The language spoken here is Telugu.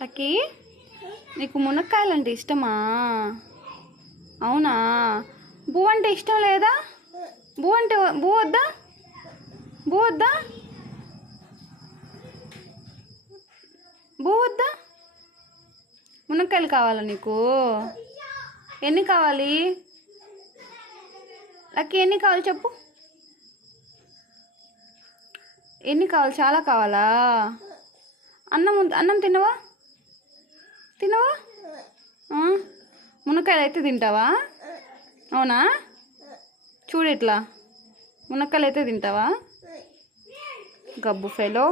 లక్కీ, నీకు మునక్కాయలు అంటే ఇష్టమా? అవునా? బూ అంటే ఇష్టం లేదా? బూ అంటే బూ వద్దా? బూ వద్దా? బూ వద్దా? మునక్కాయలు కావాలా నీకు? ఎన్ని కావాలి లక్కీ? ఎన్ని కావాలి చెప్పు. ఎన్ని కావాలి? చాలా కావాలా? అన్నం తినవా? మునక్కాయలు అయితే తింటావా? అవునా? చూడు ఇట్లా, మునక్కాయలు అయితే తింటావా? గబ్బు ఫెలో.